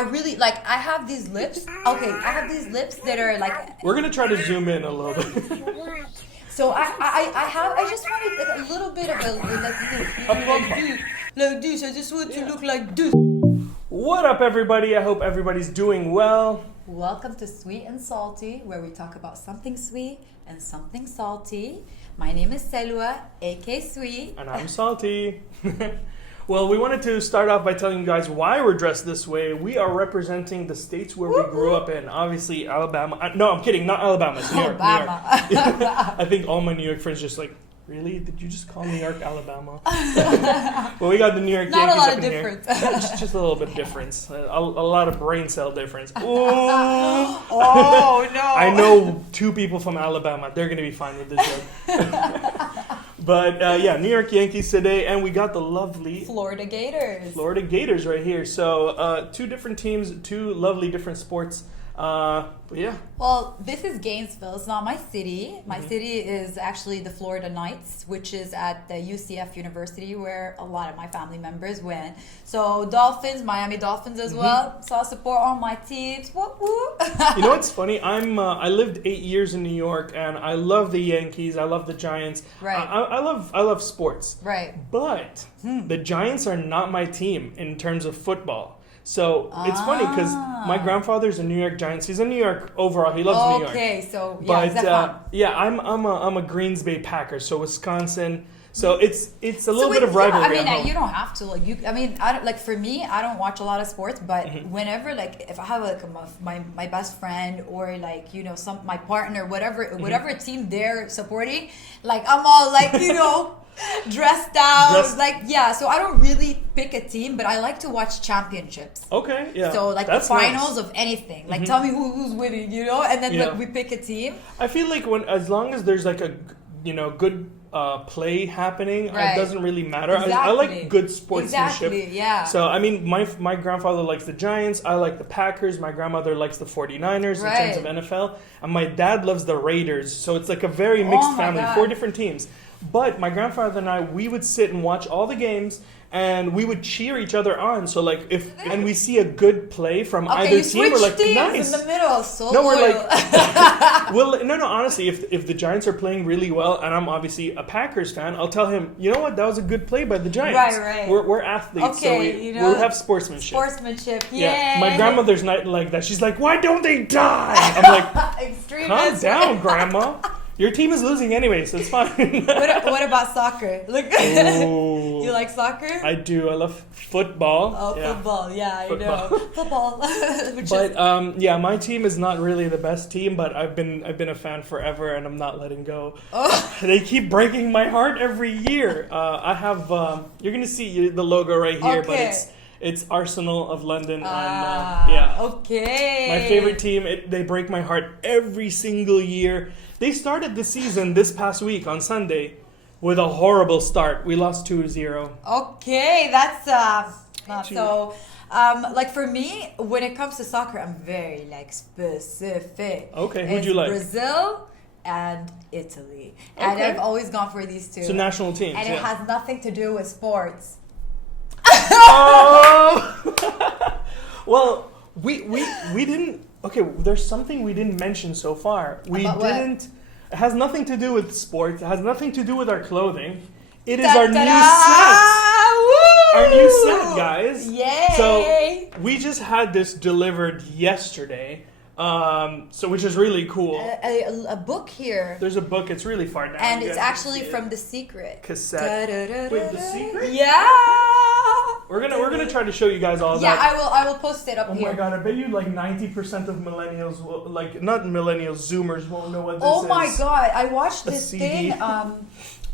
I really like. I have these lips. Okay, I have these lips that are like. We're gonna try to zoom in a little bit. So I just wanted like a little bit of like this. I just want to look like this. What up, everybody? I hope everybody's doing well. Welcome to Sweet and Salty, where we talk about something sweet and something salty. My name is Selwa, aka Sweet. And I'm Salty. Well, we wanted to start off by telling you guys why we're dressed this way. We are representing the states where we grew up in. Obviously, Alabama. No, I'm kidding. Not Alabama. It's New York. Alabama. New York. I think all my New York friends just like, really? Did you just call New York Alabama? Well, we got the New York Not Yankees a lot up of in difference. Here. Just a little bit difference. A lot of brain cell difference. Ooh. Oh, no. I know two people from Alabama. They're going to be fine with this joke. But, yeah, New York Yankees today. And we got the lovely Florida Gators. Florida Gators right here. So, two different teams, two lovely different sports. But yeah. Well, this is Gainesville. It's not my city. My city is actually the Florida Knights, which is at the UCF University, where a lot of my family members went. So Dolphins, Miami Dolphins as well. So I support all my teams. Whoop, whoop. You know what's funny? I lived 8 years in New York, and I love the Yankees. I love the Giants. Right. I love sports. Right. But the Giants are not my team in terms of football. So it's funny because my grandfather's a New York Giants. He's a New York overall. He loves New York. Okay, so yeah, But is that fun? yeah, I'm a Greens Bay Packers. So Wisconsin. So it's a little bit of rivalry. Yeah, I at mean, home. you don't have to like you. I mean, I don't, like for me, I don't watch a lot of sports, but whenever like if I have like my best friend or like my partner, whatever team they're supporting, like I'm all like dressed out, like yeah. So I don't really pick a team, but I like to watch championships. Okay, yeah. So like That's the finals nice. of anything, like tell me who's winning, and then like we pick a team. I feel like as long as there's like a good play happening, Right. it doesn't really matter. Exactly. I like good sportsmanship. Exactly, yeah. So I mean, my grandfather likes the Giants. I like the Packers. My grandmother likes the 49ers Right. in terms of NFL, and my dad loves the Raiders. So it's like a very mixed my family, God. 4 different teams. But my grandfather and I, we would sit and watch all the games, and we would cheer each other on. So like and we see a good play from Okay, either you team, we're switch like, teams nice. in the middle. So No, we're loyal. like, well, no. Honestly, if the Giants are playing really well, and I'm obviously a Packers fan, I'll tell him, you know what, that was a good play by the Giants. Right. We're athletes, so we have sportsmanship. Sportsmanship, Yeah, yay. my grandmother's not like that. She's like, why don't they die? I'm like, calm Extremist. down, Grandma. Your team is losing anyway, so it's fine. What about soccer? Look, Ooh. you like soccer? I do. I love football. Oh, Yeah. football. Yeah, Football. I know. Football. Which But yeah, my team is not really the best team, but I've been a fan forever, and I'm not letting go. Oh. They keep breaking my heart every year. I have you're gonna see the logo right here, but Okay. it's Arsenal of London, Ah, and yeah, okay. my favorite team. They break my heart every single year. They started the season this past week on Sunday with a horrible start. We lost 2-0. Okay, that's not so. Like for me, when it comes to soccer, I'm very like specific. Okay, who'd It's you like? Brazil and Italy, and Okay. I've always gone for these two. So national teams, and it yeah. has nothing to do with sports. Oh! Well, we didn't. Okay, there's something we didn't mention so far. We About what? didn't. It has nothing to do with sports. It has nothing to do with our clothing. It is Da, our da, new da! set. Woo! Our new set, guys. Yay! So we just had this delivered yesterday. So which is really cool. a book here, There's a book. It's really far down. and You it's guys can actually see it. from The Secret. Cassette. Da-da-da-da-da. Wait, The Secret? Yeah. We're gonna try to show you guys all Yeah, that. I will post it up Oh here. my god, I bet you like 90% of millennials, like not millennials, Zoomers won't know what this is. Oh my god, I watched A this CD. thing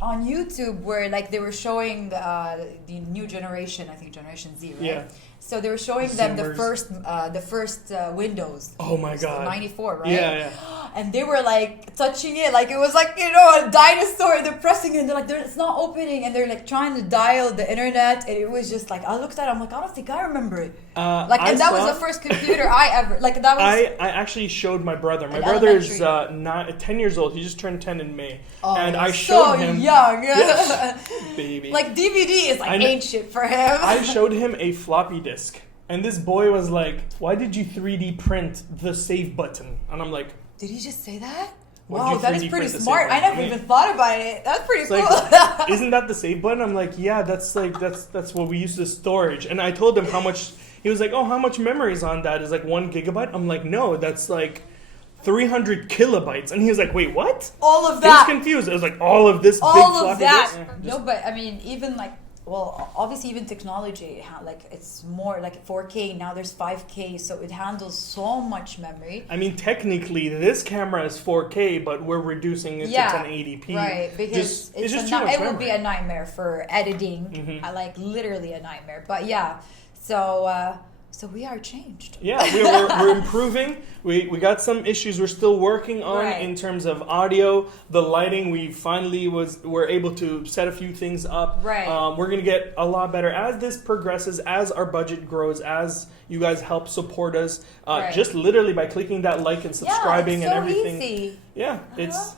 on YouTube where like they were showing the new generation, I think Generation Z, right? Yeah. So they were showing them the Zoomers. first Windows. Oh my god. 94, right? Yeah. And they were like touching it, like it was like a dinosaur. They're pressing it, and they're like, it's not opening, and they're like trying to dial the internet, and it was just like I looked at it, I'm like, I don't think I remember it. And that was the first computer I ever like. That was I actually showed my brother. My In brother is elementary. 10 years old. He just turned 10 in May, Oh, and I so showed him. young. Yes, baby. Like DVD is like I know- ancient for him. I showed him a floppy disk. And this boy was like, "Why did you 3D print the save button?" And I'm like, Did he just say that? Why Wow, did you that is 3D pretty print the smart. save I never button? even thought about it. That's pretty It's cool. like, isn't that the save button? I'm like, yeah, that's what we use the storage. And I told him how much. He was like, oh, how much memory is on that? Is like 1 gigabyte? I'm like, no, that's like 300 kilobytes. And he was like, wait, what? All of He was that. confused. It was like all of this big All floppy of that. disk. No, but I mean, even like, well, obviously, even technology, like it's more like 4K. Now there's 5K, so it handles so much memory. I mean, technically, this camera is 4K, but we're reducing it to 1080p. Right, because it's just too much it would memory. be a nightmare for editing. I like literally a nightmare. But yeah, so we are changed. Yeah, we're improving. We got some issues we're still working on Right. in terms of audio, the lighting. We finally were able to set a few things up. Right. We're gonna get a lot better as this progresses, as our budget grows, as you guys help support us. Right. Just literally by clicking that like and subscribing yeah, it's and so everything. Easy. Yeah, it's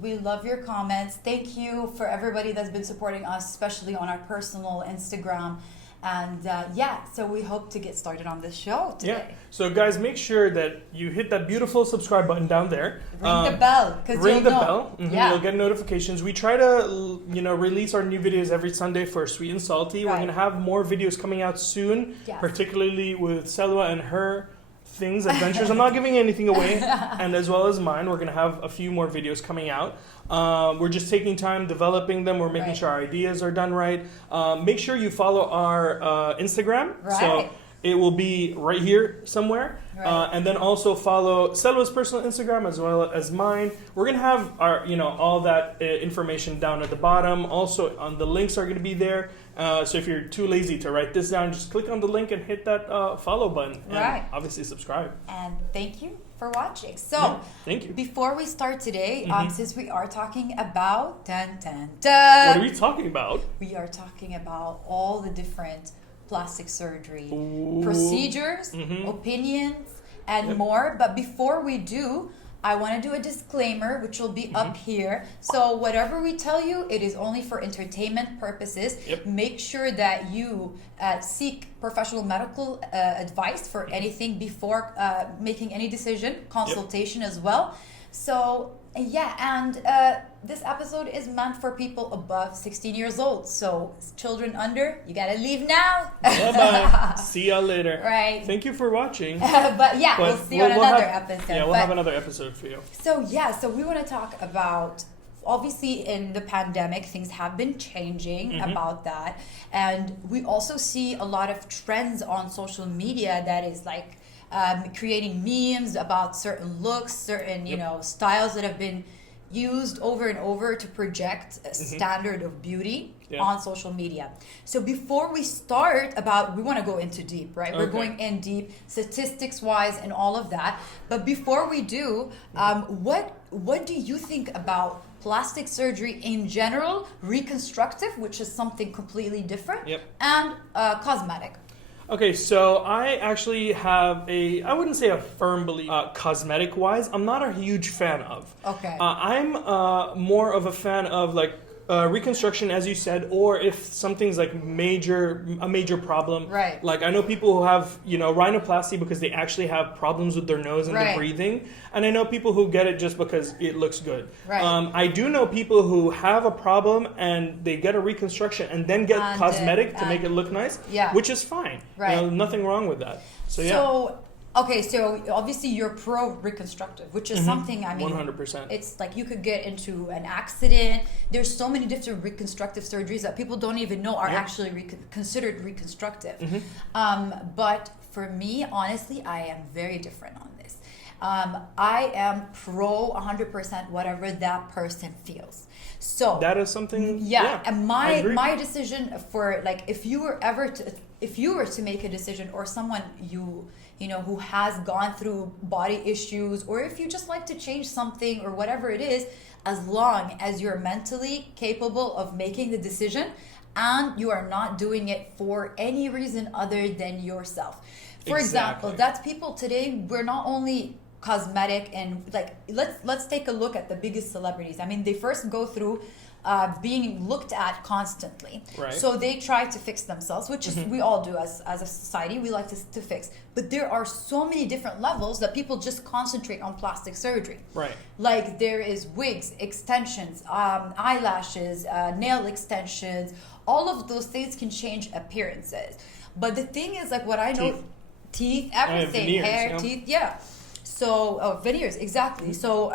We love your comments. Thank you for everybody that's been supporting us, especially on our personal Instagram. And so we hope to get started on this show today. yeah. So guys, make sure that you hit that beautiful subscribe button down there. Ring the bell, because Ring you'll the know. bell. Mhm, Yeah. You'll get notifications. We try to, release our new videos every Sunday for Sweet and Salty. We're Right. going to have more videos coming out soon, Yes. particularly with Selwa and her adventures. I'm not giving anything away. And as well as mine, we're going to have a few more videos coming out. We're just taking time developing them. We're making Right. sure our ideas are done right. Make sure you follow our Instagram. So Right. it will be right here somewhere. Right. And then also follow Selwa's personal Instagram as well as mine. We're going to have our, all that information down at the bottom. Also, the links are going to be there. So if you're too lazy to write this down, just click on the link and hit that follow button. And Right. obviously subscribe. And thank you for watching. So, Yeah, thank you. before we start today, since we are talking about What are we talking about? we are talking about all the different plastic surgery Ooh. procedures, Mhm. opinions, and Yep. more. But before we do, I want to do a disclaimer, which will be up here. So whatever we tell you, it is only for entertainment purposes. Yep. Make sure that you seek professional medical advice for anything before making any decision, consultation as well. So and this episode is meant for people above 16 years old. So children under, you gotta leave now. Bye-bye. See y'all later. Right. Thank you for watching. But yeah, we'll see you on another episode. Yeah, we'll But- have another episode for you. So we want to talk about, obviously in the pandemic, things have been changing about that. And we also see a lot of trends on social media that is like creating memes about certain looks, certain, styles that have been used over and over to project a standard of beauty on social media. So before we start we want to go into deep, right? We're Okay. going in deep, statistics wise and all of that. But before we do, what do you think about plastic surgery in general, reconstructive, which is something completely different, Yep. and cosmetic? Okay, so I actually have I wouldn't say a firm belief, cosmetic-wise, I'm not a huge fan of. Okay. I'm more of a fan of like reconstruction, as you said, or if something's like a major problem. Right. Like I know people who have, rhinoplasty because they actually have problems with their nose and Right. the breathing. And I know people who get it just because it looks good. Right. I do know people who have a problem and they get a reconstruction and then get And, cosmetic to make it look nice, yeah. which is fine. Right. Nothing wrong with that. So yeah. So, okay, so obviously you're pro reconstructive, which is something, I mean, 100%. it's like you could get into an accident. There's so many different reconstructive surgeries that people don't even know are Yeah. actually considered reconstructive. But for me, honestly, I am very different on this. I am pro 100% whatever that person feels. So That is something. yeah, and I agree. my decision for like if you were to make a decision, or someone who has gone through body issues, or if you just like to change something or whatever it is, as long as you're mentally capable of making the decision and you are not doing it for any reason other than yourself. For example, Exactly. that's people today, we're not only cosmetic and like let's take a look at the biggest celebrities. I mean, they first go through being looked at constantly. Right. So they try to fix themselves, which is we all do as a society. We like to fix. But there are so many different levels that people just concentrate on plastic surgery. Right. Like there is wigs, extensions, eyelashes, nail extensions. All of those things can change appearances. But the thing is, like what I know, teeth, everything, veneers, hair, teeth, yeah. So veneers, exactly. So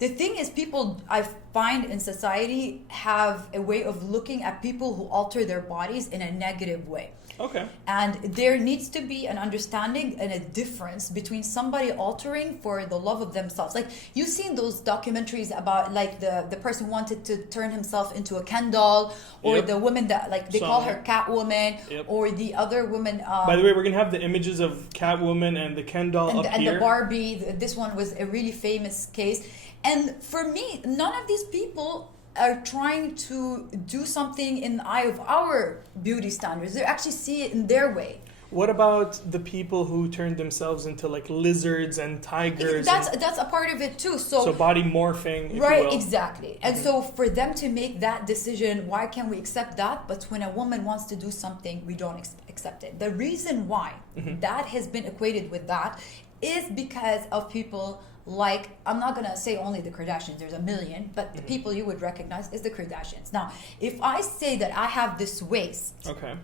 the thing is, people I find in society have a way of looking at people who alter their bodies in a negative way. Okay. And there needs to be an understanding and a difference between somebody altering for the love of themselves. Like you've seen those documentaries about like the person wanted to turn himself into a Ken doll, or Yep. the woman that like they call her Catwoman, Yep. or the other woman. By the way, we're gonna have the images of Catwoman and the Ken doll up and here. the Barbie. This one was a really famous case. And for me, none of these people are trying to do something in the eye of our beauty standards. They actually see it in their way. What about the people who turned themselves into like lizards and tigers? That's a part of it too. So body morphing, if right, you will. exactly. And so for them to make that decision, why can we accept that? But when a woman wants to do something, we don't accept it. The reason why that has been equated with that is because of people like, I'm not going to say only the Kardashians, there's a million, but the people you would recognize is the Kardashians. Now, if I say that I have this waist Okay.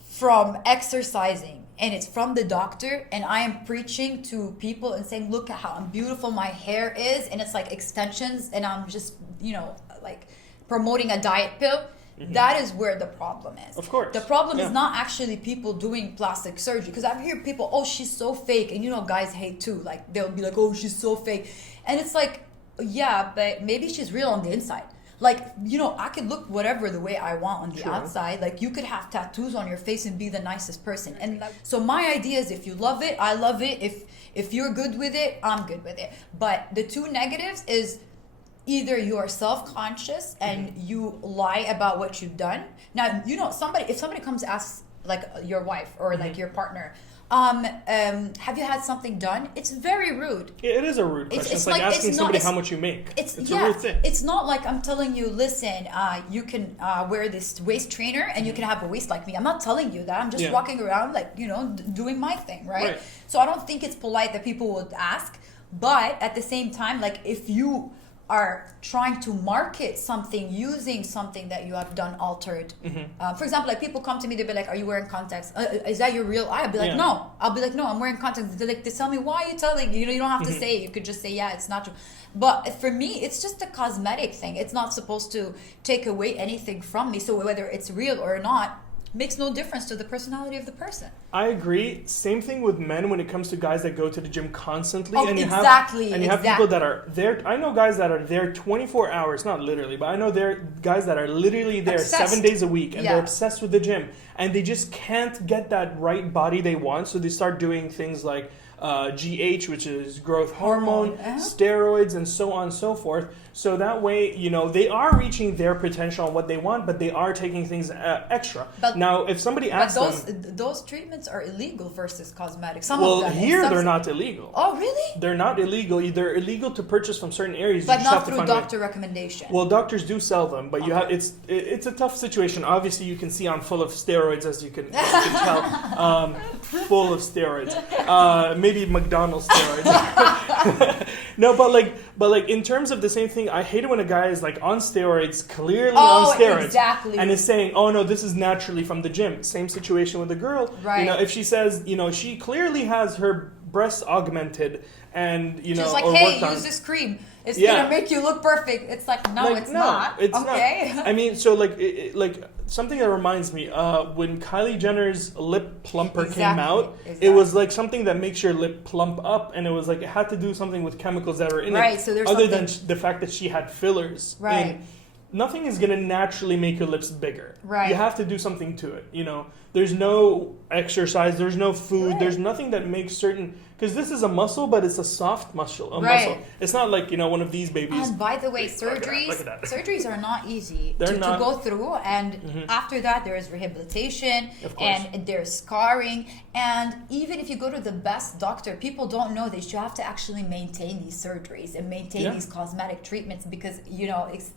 from exercising and it's from the doctor, and I am preaching to people and saying, look at how beautiful my hair is, and it's like extensions, and I'm just, like promoting a diet pill, that is where the problem is. Of course. The problem Yeah. is not actually people doing plastic surgery. Because I've heard people, oh, she's so fake. And guys hate too. Like, they'll be like, oh, she's so fake. And it's like, yeah, but maybe she's real on the inside. Like, I could look whatever the way I want on the outside. Like, you could have tattoos on your face and be the nicest person. And so my idea is, if you love it, I love it. If you're good with it, I'm good with it. But the two negatives is, either you are self-conscious and you lie about what you've done. Now, if somebody comes asks, like your wife or like your partner, have you had something done? It's very rude. Yeah, it is a rude question. It's like asking somebody how much you make. It's a rude thing. It's not like I'm telling you, listen, you can wear this waist trainer and you can have a waist like me. I'm not telling you that. I'm just walking around like, doing my thing, right? So I don't think it's polite that people would ask. But at the same time, like if you are trying to market something using something that you have done altered. For example, like people come to me, they'll be like, are you wearing contacts? Is that your real eye? I'll be like, no. I'll be like, no, I'm wearing contacts. They tell me, why are you telling? You don't have to say it. You could just say, yeah, it's not true. But for me, it's just a cosmetic thing. It's not supposed to take away anything from me. So whether it's real or not, makes no difference to the personality of the person. I agree. Same thing with men when it comes to guys that go to the gym constantly. Oh, and you exactly. have people that are there. I know guys that are there 24 hours, not literally, but I know there guys that are literally there Obsessed. 7 days a week, and they're obsessed with the gym, and they just can't get that right body they want, so they start doing things like GH, which is growth hormone, steroids, and so on and so forth. So that way, they are reaching their potential on what they want, but they are taking things extra. But, now, if somebody asks those treatments are illegal versus cosmetic. Here they're not illegal. Oh, really? They're not illegal. They're illegal to purchase from certain areas. But not through doctor recommendation. Well, doctors do sell them, but it's a tough situation. Obviously, you can see I'm full of steroids, as you can tell. Full of steroids. Maybe McDonald's steroids. No, but like in terms of the same thing, I hate it when a guy is like on steroids, clearly on steroids, exactly, and is saying, "Oh no, this is naturally from the gym." Same situation with a girl. Right. If she says, she clearly has her breasts augmented, and she's like, "Hey, use this cream. It's gonna make you look perfect." It's like, no, it's not. It's okay. not. I mean, so like something that reminds me, when Kylie Jenner's lip plumper came out, it was like something that makes your lip plump up, and it was like it had to do something with chemicals that were in it. Right. So there's other than the fact that she had fillers. Right. Nothing is gonna naturally make your lips bigger. Right. You have to do something to it. There's no exercise. There's no food. Right. There's nothing that makes certain Because this is a muscle, but it's a soft muscle. Right. Muscle. It's not like, one of these babies. And by the way, Look at that. surgeries are not easy They're to not. go through. And after that, there is rehabilitation Of course. and there's scarring. And even if you go to the best doctor, people don't know that you have to actually maintain these surgeries and maintain these cosmetic treatments because,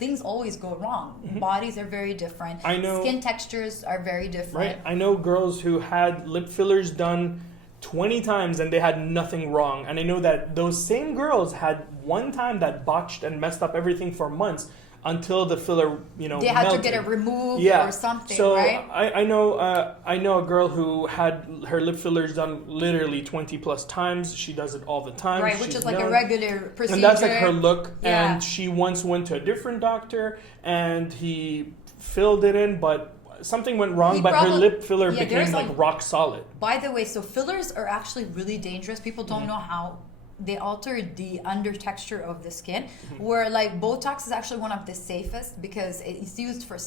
things always go wrong. Bodies are very different. I know. Skin textures are very different. Right. I know girls who had lip fillers done 20 times and they had nothing wrong. And I know that those same girls had one time that botched and messed up everything for months until the filler, They had melted. to get it removed Yeah. or something, So right? I know a girl who had her lip fillers done literally 20 plus times. She does it all the time. Right, which She's is like a young. regular procedure. And that's like her look. Yeah. And she once went to a different doctor and he filled it in, but something went wrong, but her lip filler became there's like rock solid. By the way, so fillers are actually really dangerous. People don't know how they alter the under texture of the skin. Where like Botox is actually one of the safest because it's used for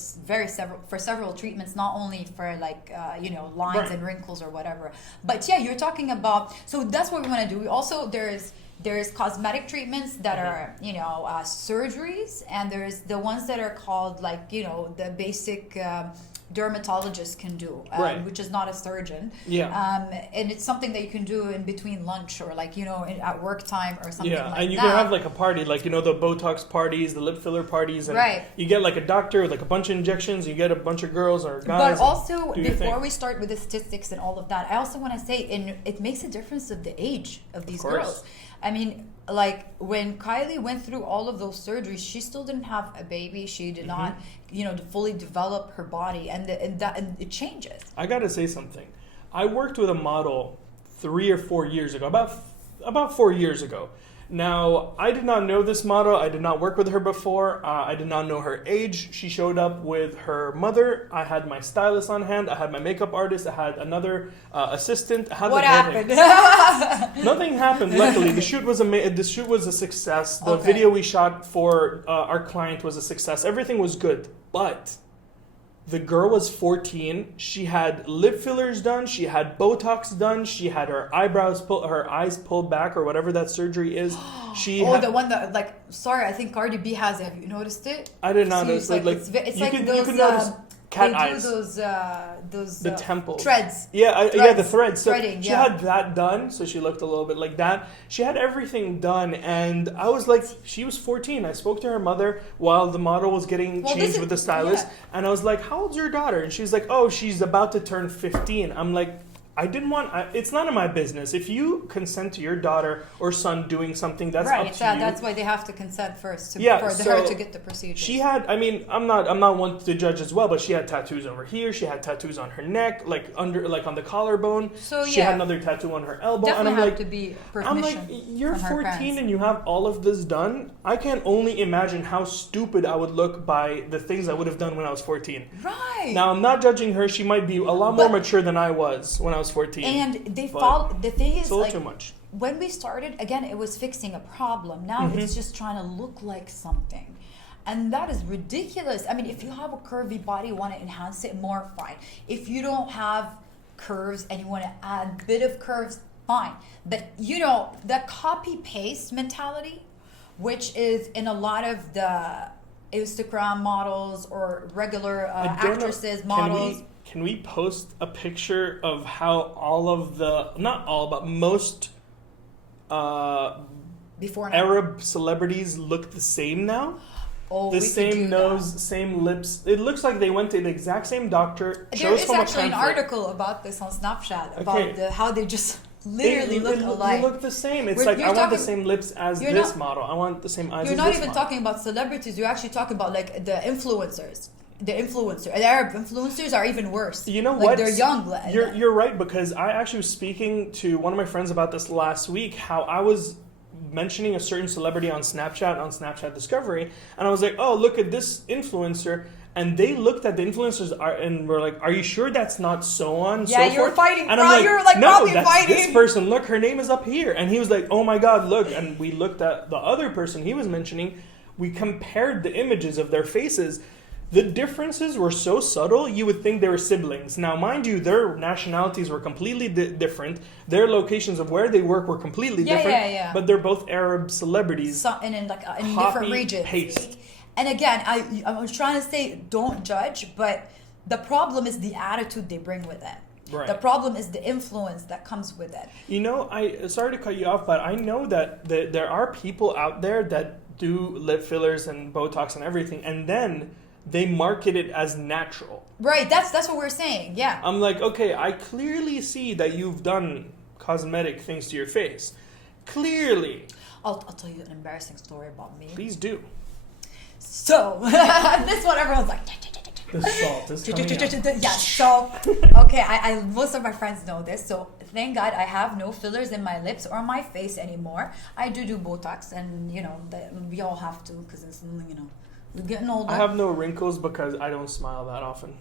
several treatments, not only for like lines Right. and wrinkles or whatever. But yeah, you're talking about. So that's what we want to do. We also there's cosmetic treatments that are surgeries, and there's the ones that are called like the basic. Dermatologist can do, Right. which is not a surgeon. Yeah. And it's something that you can do in between lunch or like at work time or something Yeah, like and you that. can have like a party, like the Botox parties, the lip filler parties, and Right. you get like a doctor with like a bunch of injections. You get a bunch of girls or guys. But and also, do your before thing. we start with the statistics and all of that, I also want to say, it makes a difference of the age of these course. girls. I mean, like when Kylie went through all of those surgeries, she still didn't have a baby. She did not, fully develop her body, and it changes. I gotta say something. I worked with a model 3 or 4 years ago, about 4 years ago. Now, I did not know this model. I did not work with her before. I did not know her age. She showed up with her mother. I had my stylist on hand. I had my makeup artist. I had another assistant. I had What the whole thing. happened? Nothing happened. Luckily, the shoot was a success. The Okay. video we shot for our client was a success. Everything was good, but the girl was 14. She had lip fillers done. She had Botox done. She had her eyes pulled back, or whatever that surgery is. The one that sorry, I think Cardi B has it. Have you noticed it? I did not So notice. it's you like could, those. you could notice cat they eyes. do those The temple. threads. Yeah, the threads. So Threading, she yeah. had that done, so she looked a little bit like that. She had everything done, and I was like, she was 14. I spoke to her mother while the model was getting changed with the stylist, and I was like, how old's your daughter? And she's like, oh, she's about to turn 15. I'm like, it's none of my business. If you consent to your daughter or son doing something, that's up to you. That's why they have to consent first for so her to get the procedure. She had, I'm not one to judge as well, but she had tattoos over here. She had tattoos on her neck, like on the collarbone. So, she yeah. had another tattoo on her elbow. Definitely and I'm have like, to be I'm permission. like, you're from her 14 parents. and you have all of this done. I can only imagine how stupid I would look by the things I would have done when I was 14. Right. Now, I'm not judging her. She might be a lot more mature than I was when I was 14. And they follow. The thing is, it's a little too much. When we started, again, it was fixing a problem. Now it's just trying to look like something. And that is ridiculous. I mean, if you have a curvy body, you want to enhance it more, fine. If you don't have curves and you want to add a bit of curves, fine. But, the copy-paste mentality, which is in a lot of the Instagram models or regular actresses, models. Can we post a picture of how all of not all, but most Before and Arab celebrities look the same now? Oh, The we could same do nose, that. same lips. It looks like they went to the exact same doctor. There chose is from a actually an pamphlet. article about this on Snapchat, Okay. about how they just literally look alike. They look the same. It's We're- like, you're I want the talking- same lips as you're this not- model. I want the same eyes You're as not this even model. talking about celebrities. You're actually talking about like the influencers. The Arab influencers are even worse. You know like, what? They're young. You're right, because I actually was speaking to one of my friends about this last week, how I was mentioning a certain celebrity on Snapchat Discovery, and I was like, oh, look at this influencer. And they looked at the influencers and were like, are you sure that's not so on? Yeah, so you're forth? fighting, And bro. I'm like, You're like no, probably that's fighting. this person. Look, her name is up here. And he was like, oh my God, look. And we looked at the other person he was mentioning. We compared the images of their faces. The differences were so subtle, you would think they were siblings. Now, mind you, their nationalities were completely different. Their locations of where they work were completely different. Yeah. But they're both Arab celebrities. So, and in different regions. Paste. And again, I was trying to say, don't judge, but the problem is the attitude they bring with it. Right. The problem is the influence that comes with it. You know, sorry to cut you off, but I know that there are people out there that do lip fillers and Botox and everything, and then they market it as natural. Right, that's what we're saying, yeah. I'm like, okay, I clearly see that you've done cosmetic things to your face. Clearly. I'll tell you an embarrassing story about me. Please do. So, this one everyone's like... The salt is coming out. Yeah, so, okay, I most of my friends know this, so thank God I have no fillers in my lips or my face anymore. I do Botox, and, you know, we all have to, because it's, you know, we're getting older. I have no wrinkles because I don't smile that often.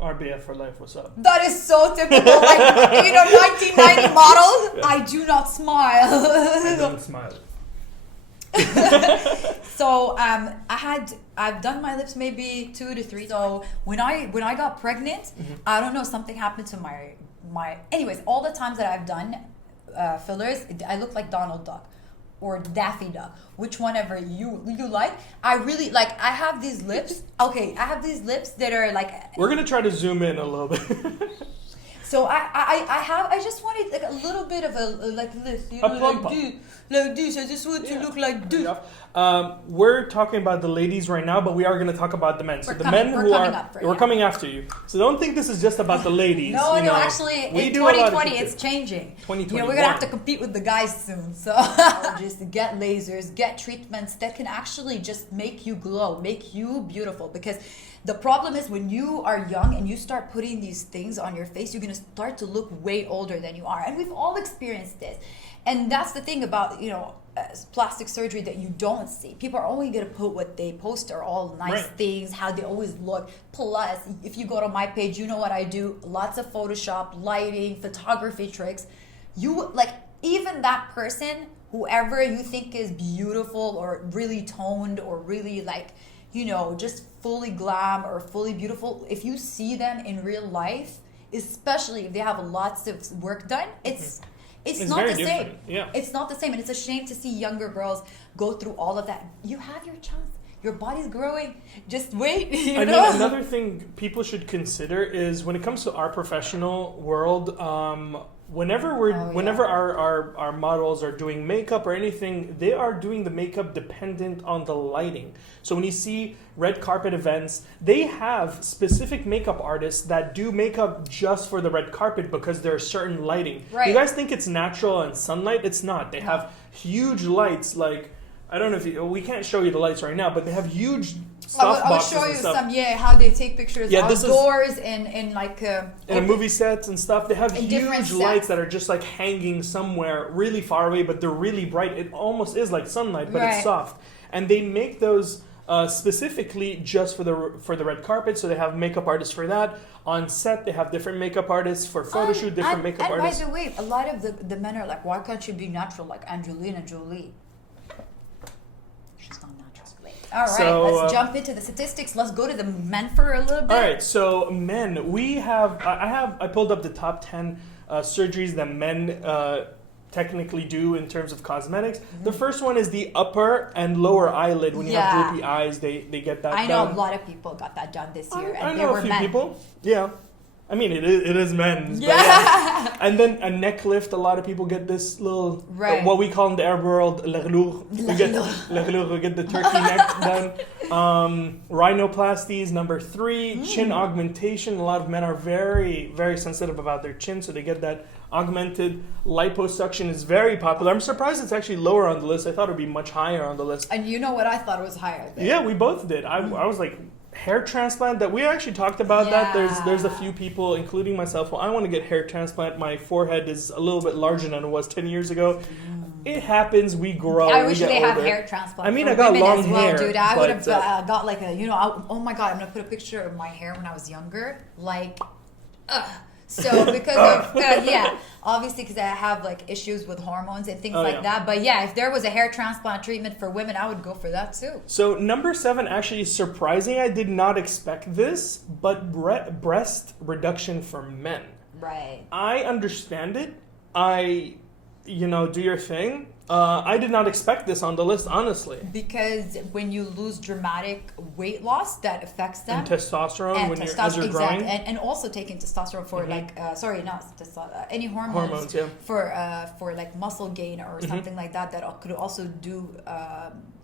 RBF for life, what's up? That is so typical, like, you know, 1990 models. I do not smile. I don't smile. So I've done my lips maybe 2 to 3. So when I got pregnant, I don't know, something happened to my anyways, all the times that I've done fillers, I look like Donald Duck or Daffy Duck, which whenever you like. I really like, I have these lips. Okay, I have these lips that are like, we're gonna try to zoom in a little bit. so I just wanted like a little bit of a like this, you know, like this. I just want to look like this. We're talking about the ladies right now, but we are going to talk about the men. So we're coming after you. So don't think this is just about the ladies. No, actually, in 2020 it's changing. 2021. You know, we're gonna have to compete with the guys soon. So just get lasers, get treatments that can actually just make you glow, make you beautiful. Because the problem is when you are young and you start putting these things on your face, you're gonna start to look way older than you are, and we've all experienced this. And that's the thing about, you know, plastic surgery that you don't see. People are only going to put what they post are all nice things, how they always look. Plus, if you go to my page, you know what I do. Lots of Photoshop, lighting, photography tricks. You, like, even that person, whoever you think is beautiful or really toned or really, like, you know, just fully glam or fully beautiful, if you see them in real life, especially if they have lots of work done, it's not the same. Yeah. It's not the same. And it's a shame to see younger girls go through all of that. You have your chance. Your body's growing. Just wait. You know? Another thing people should consider is when it comes to our professional world, whenever our models are doing makeup or anything, they are doing the makeup dependent on the lighting. So when you see red carpet events, they have specific makeup artists that do makeup just for the red carpet because there's certain lighting. Right. You guys think it's natural and sunlight? It's not. They have huge lights, like, I don't know if we can't show you the lights right now, but they have huge I'll show you how they take pictures outdoors in like in a movie sets and stuff. They have huge lights that are just like hanging somewhere really far away, but they're really bright. It almost is like sunlight, but it's soft. And they make those specifically just for the red carpet. So they have makeup artists for that. On set, they have different makeup artists for photo shoot. Different makeup artists. And by the way, a lot of the men are like, why can't you be natural like Angelina Jolie? She's not natural. All right, so, let's jump into the statistics. Let's go to the men for a little bit. All right, so men, we have I pulled up the top 10 surgeries that men technically do in terms of cosmetics. Mm-hmm. The first one is the upper and lower eyelid. When you have droopy eyes, they get that done. I know a lot of people got that done this year. I know a few people. Yeah. I mean, it is men. Yeah. And then a neck lift. A lot of people get this little, what we call in the Arab world, l'ghlour. We get the turkey neck done. Rhinoplasty is number 3. Chin augmentation. A lot of men are very, very sensitive about their chin, so they get that augmented. Liposuction is very popular. I'm surprised it's actually lower on the list. I thought it would be much higher on the list. And you know what I thought it was higher than? Yeah, we both did. I was like, hair transplant, that we actually talked about that. There's a few people, including myself, I want to get hair transplant. My forehead is a little bit larger than it was 10 years ago. It happens. We grow. I wish they have hair transplant. I mean, I got long hair, dude. I would have got like a, oh my god, I'm gonna put a picture of my hair when I was younger. Like, So because of obviously because I have like issues with hormones and things like that. But yeah, if there was a hair transplant treatment for women, I would go for that too. So number 7 actually is surprising. I did not expect this, but breast reduction for men. Right. I understand it. Do your thing. I did not expect this on the list, honestly. Because when you lose dramatic weight loss, that affects them. And testosterone as you're growing. And also taking testosterone for any hormones for like muscle gain or something like that could also do.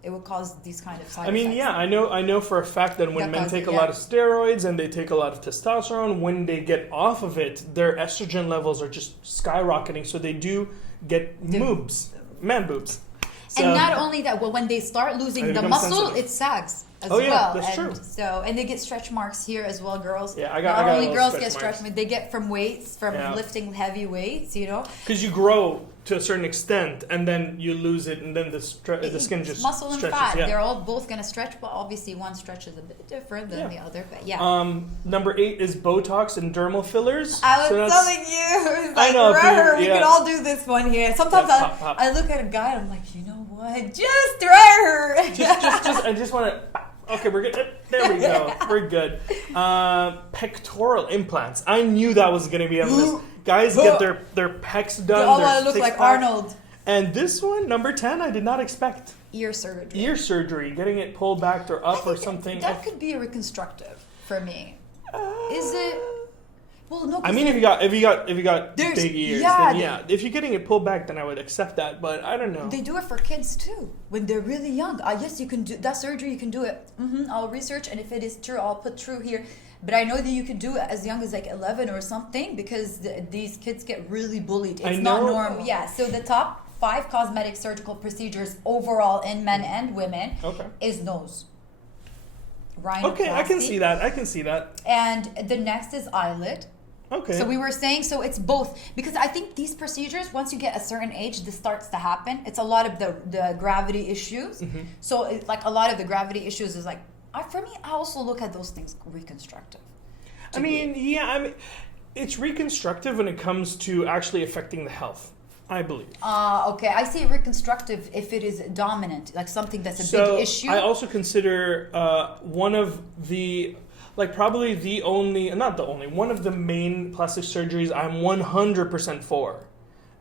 It would cause these kind of side effects. I know for a fact that when men take a lot of steroids and they take a lot of testosterone, when they get off of it, their estrogen levels are just skyrocketing. So they do get boobs. Man boobs. So, and not only that, well, when they start losing the muscle, sensitive. It sags as well. Yeah, that's true. So, and they get stretch marks here as well, girls. Yeah, not only girls get stretch marks, they get from weights, from lifting heavy weights, Because you grow to a certain extent, and then you lose it, and then the skin just muscle and stretches. fat. Yeah. They're all both gonna stretch, but obviously one stretches a bit different than the other. But number 8 is Botox and dermal fillers. I was telling you, it's like, I know, we can all do this one here. Sometimes I look at a guy, and I'm like, you know what? Just try her. I just want to. Okay, we're good. There we go. We're good. Pectoral implants. I knew that was going to be on the list. Guys get their pecs done. They all want to look like Arnold. And this one, number 10, I did not expect. Ear surgery. Ear surgery, getting it pulled back or up or something. That could be a reconstructive for me. Is it? Well, no. I mean, if you got big ears, then if you're getting it pulled back, then I would accept that. But I don't know. They do it for kids too when they're really young. Yes, you can do that surgery. You can do it. I'll research, and if it is true, I'll put true here. But I know that you could do it as young as like 11 or something because these kids get really bullied. It's not normal. Yeah. So the top 5 cosmetic surgical procedures overall in men and women is nose. Rhinoplasty. Okay, I can see that. And the next is eyelid. Okay. So we were saying, so it's both. Because I think these procedures, once you get a certain age, this starts to happen. It's a lot of the gravity issues. So like a lot of the gravity issues is like, for me, I also look at those things reconstructive. It's reconstructive when it comes to actually affecting the health, I believe. Okay. I see reconstructive if it is dominant, like something that's a big issue. I also consider one of the, probably the only, not the only, one of the main plastic surgeries I'm 100% for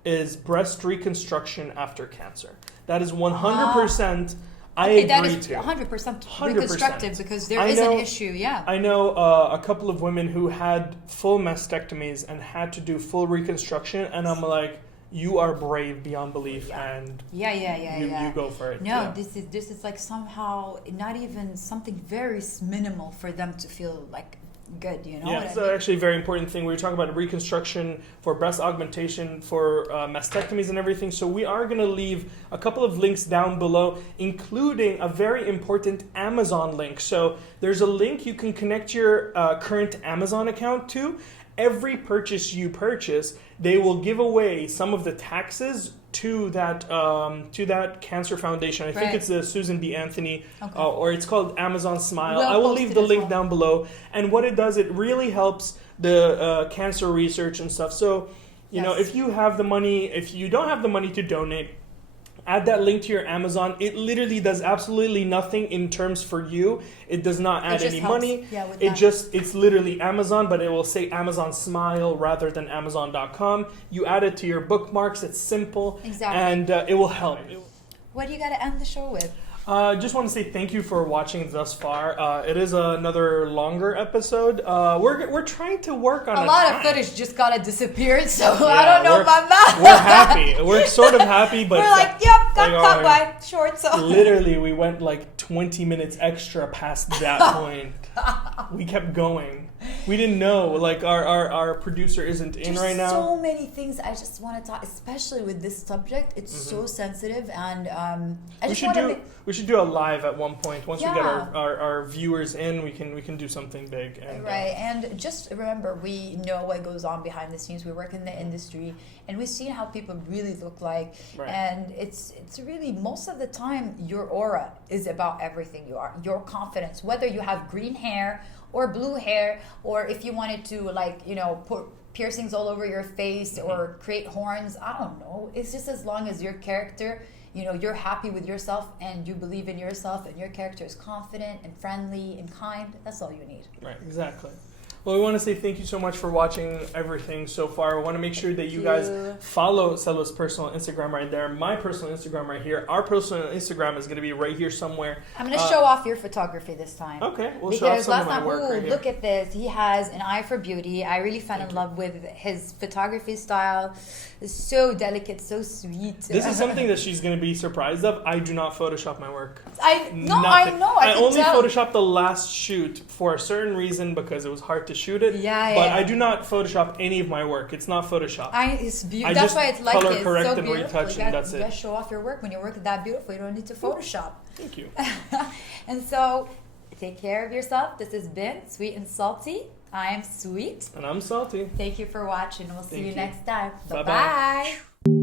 is breast reconstruction after cancer. That is 100%. I agree that is to 100% reconstructive because there is an issue. Yeah, I know a couple of women who had full mastectomies and had to do full reconstruction, and I'm like, you are brave beyond belief, and you go for it. No, this is like somehow not even something very minimal for them to feel like good, Yeah, it's actually a very important thing. We were talking about reconstruction for breast augmentation, for mastectomies and everything. So we are going to leave a couple of links down below, including a very important Amazon link. So there's a link you can connect your current Amazon account to. Every purchase you purchase, they will give away some of the taxes to that cancer foundation. I think it's the Susan B. Anthony, or it's called Amazon Smile. I will leave the link down below. And what it does, it really helps the cancer research and stuff. So, if you have the money, if you don't have the money to donate, add that link to your Amazon. It literally does absolutely nothing in terms for you. It does not add any money. It's literally Amazon, but it will say Amazon Smile rather than Amazon.com. You add it to your bookmarks. It's simple. Exactly. And it will help. What do you got to end the show with? Just want to say thank you for watching thus far. It is another longer episode. We're trying to work on a lot of footage just got to disappear, so yeah, I don't know about that. We're happy. We're sort of happy, but we're like, got cut by short. So literally, we went like 20 minutes extra past that point. We kept going. We didn't know. Like our producer isn't in right now. So many things I just want to talk, especially with this subject. It's so sensitive, and we should do a live at one point. Once we get our viewers in, we can do something big. And, and just remember, we know what goes on behind the scenes. We work in the industry, and we've seen how people really look like. Right. And it's really, most of the time, your aura is about everything you are. Your confidence, whether you have green hair or blue hair, or if you wanted to like, you know, put piercings all over your face or create horns, I don't know. It's just as long as your character, you know, you're happy with yourself and you believe in yourself and your character is confident and friendly and kind, that's all you need. Right, exactly. Well, we want to say thank you so much for watching everything so far. We want to make sure that you guys follow Selva's personal Instagram right there, my personal Instagram right here. Our personal Instagram is going to be right here somewhere. I'm going to show off your photography this time. Okay, we'll show off because some last of my time, work right here. look at this. He has an eye for beauty. I really fell in love with his photography style. It's so delicate, so sweet. This is something that she's going to be surprised of. I do not Photoshop my work. I know. I only Photoshopped the last shoot for a certain reason because it was hard to shoot it. But I do not Photoshop any of my work. It's not Photoshop. It's beautiful. That's why it's like color it's correct so and beautiful. retouch, and that's you it. gotta show off your work. When your work is that beautiful, you don't need to Photoshop. Thank you. And so, take care of yourself. This has been Sweet and Salty. I'm Sweet. And I'm Salty. Thank you for watching. We'll see you you. next time. Bye-bye. Bye-bye.